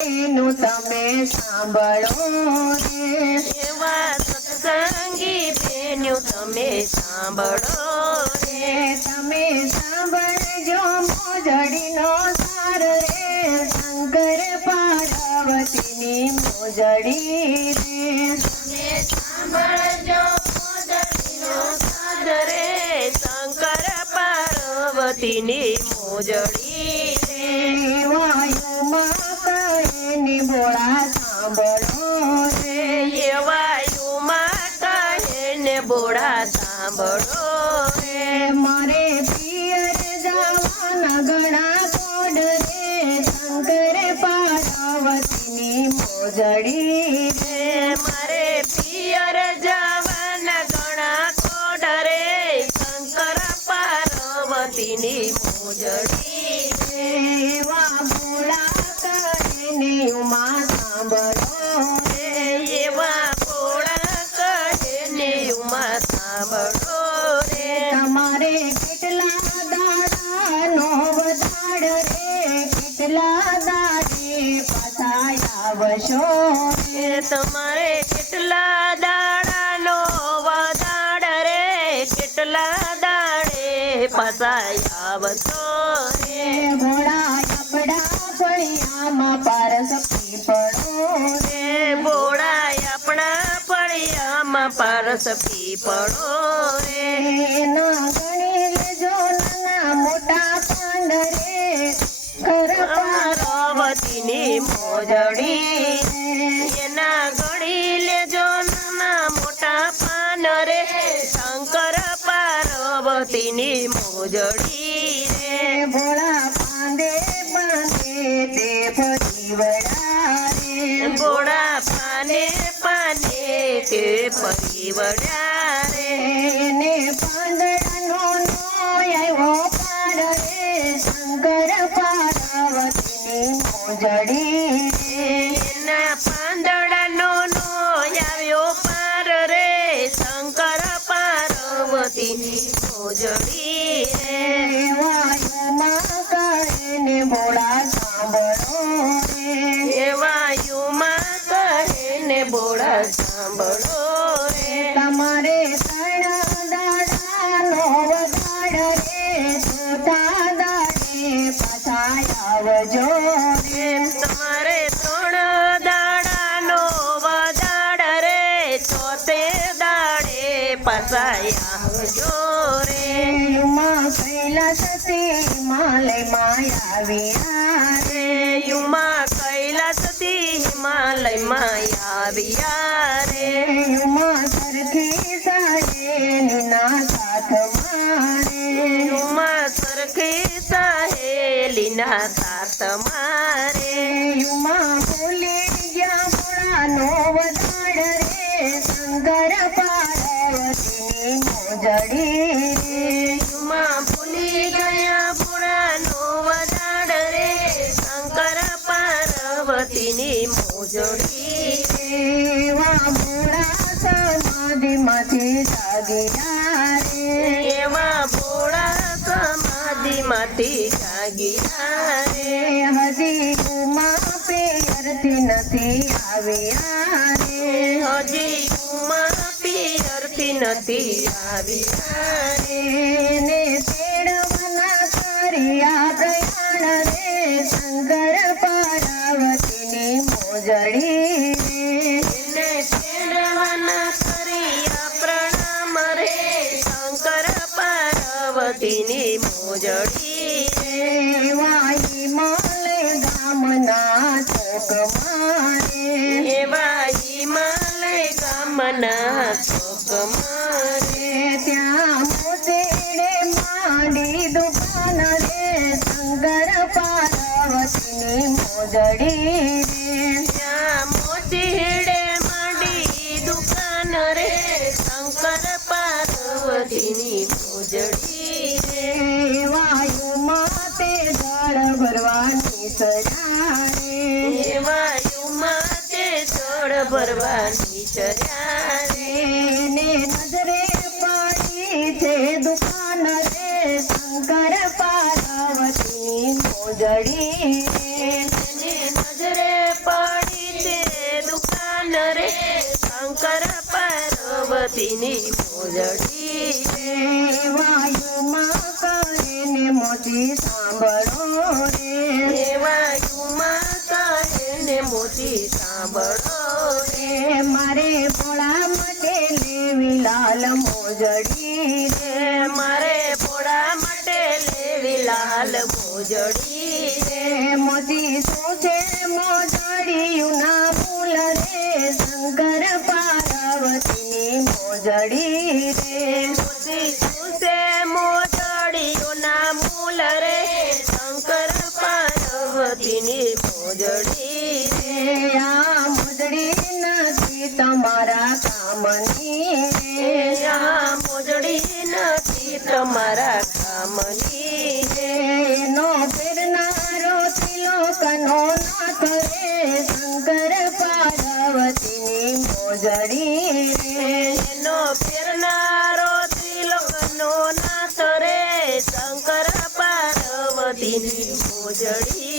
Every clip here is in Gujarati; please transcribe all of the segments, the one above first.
એનું તમે સાંભળો રે. એવા સત્સંગી બેન્યું તમે સાંભળો રે. તમે સાંભળજો મોજડીનો સાર રે. શંકર પાર્વતીની મોજડી રે. સાંભળજો મોજડીનો સાર રે. શંકર પાર્વતીની મોજડી એ તમારે કેટલા દાડાનો વદાડ રે? કેટલા દાડે ફસાયા વસો રે? ભોળા આપણા ફળિયામાં પારસ પીપળો રે. ભોળા આપણા ફળિયામાં પારસ પીપળો રે. એનો ઉજડી રે. ભોળા પાંદે પાંદે તે ફરી વળા કૈલાસથી હિમાલય માયાવ્યા રે યુમા કૈલાસથી હિમાલય માયાવ્યા એવા ભોળા સમાધિ માંથી રે હજી ઉમા પે નથી આવ્યા રે હજી ઉમા પે નથી આવ્યા રે ને તેડવના કર્યા પાર્વતીની મોજડી. વાયુમાં કરીને મોતી સાંભળો રે. વાયુમાં કરીને ને મોતી સાંભળો રે. મારે ભોળા માટે લેવી લાલ મોજડી રે. મારે ભોળા માટે લેવી લાલ મોજડી રે. રે મોતી શું છે મોજડીયું ના તમારા કામની. મોજડી નથી તમારા કામની. નો ફેરનારો ત્રિલોકનો નાથ રે. શંકર પાર્વતીની મોજડી રે. એનો ફેરનારો ત્રિલોકનો નાથ રે. શંકર પાર્વતીની મોજડી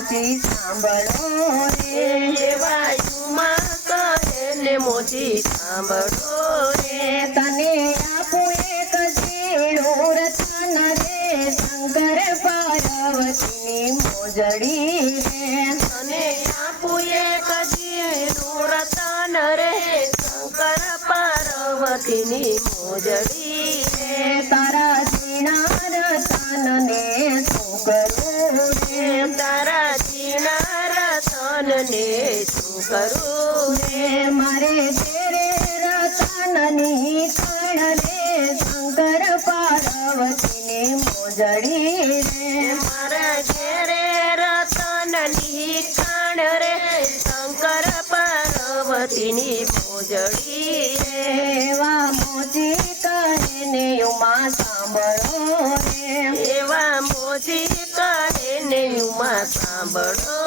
મોતી સાંભળો રે. વાયુમાં કહે ને મોતી સાંભળો રે. તને આપું એક ઝીણું રતન રે. શંકર પાર્વતીની મોજડી રે તને આપું એક જીનું રતન રે. શંકર પાર્વતીની મોજડી ને શું કરું મારે તેરે રતનની કણ રે શંકર પાર્વતીને મોજડી રે. મારા ઘેરે રતનની ખાણ રે શંકર પાર્વતીની મોજડી રે. એવા મોતી કહીને ઉમા સાંભળો રે. એવા મોતી કહે ને ઉમા સાંભળો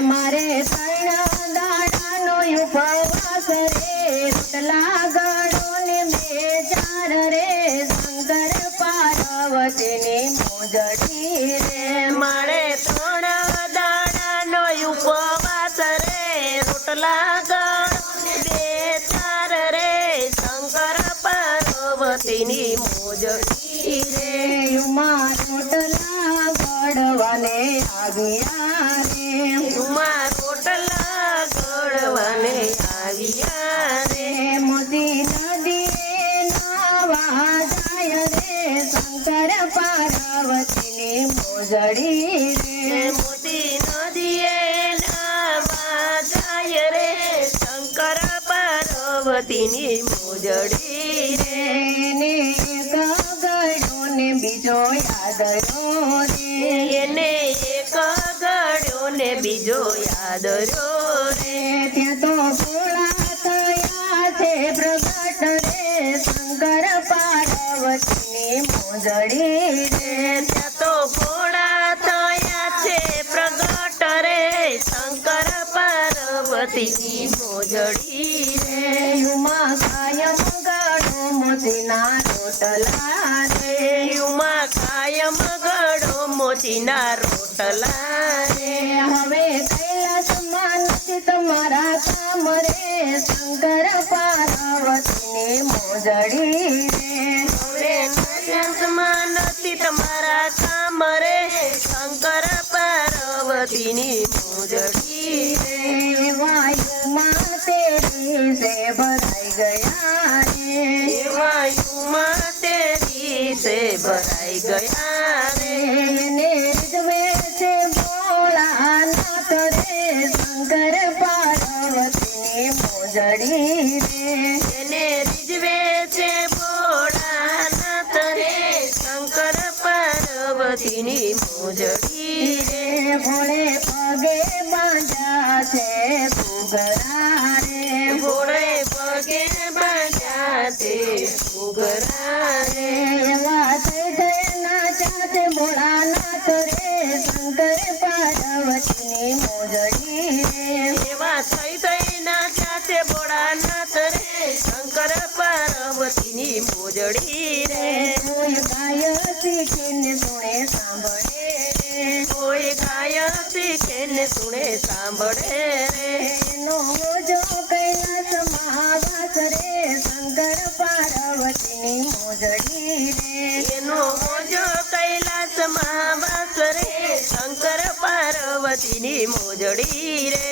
મારે ત્રણ દાડાનો ઉપવાસ રે. રોટલા ગળો ને બે ચાર રે. શંકર પાર્વતીની મોજડી રે. મારે ત્રણ દાડાનો ઉપવાસ રે. રોટલા ગળ બે ચાર રે. શંકર પાર્વતીની મોજડી રે. ઉમા રોટલા ગળવાને આવ્યા પાર્વતીની મોજડી રે ને એક ને બીજો યાદરો રે. એને કાગડો ને બીજો યાદરો રે. ત્યાં તો ભોળા થયા છે પ્રગટ રે. મોતીના રોટલા રે હવે કૈલાસમાં નથી તમારા કામ રે શંકર પાર્વતીની મોજડી રે હવે નથી તમારા કામ રે શંકર પાર્વતીની મોજડી રે વાયુમાં તેરી સે ભરાઈ ગયા રે વાયુમાં તેરી સે ભરાઈ ગયા મોજડી રે એને રીઝવે છે ભોળાનાથ રે શંકર પાર્વતીની મોજડી રે ભોળે કોઈ ગાય શીખે ને સુણે સાંભળે રે? એનો મોજો કૈલાસ મહાવાસ રે શંકર પાર્વતીની મોજડી રે. એનો મોજો કૈલાસ મહાવાસ રે શંકર પાર્વતીની મોજડી રે.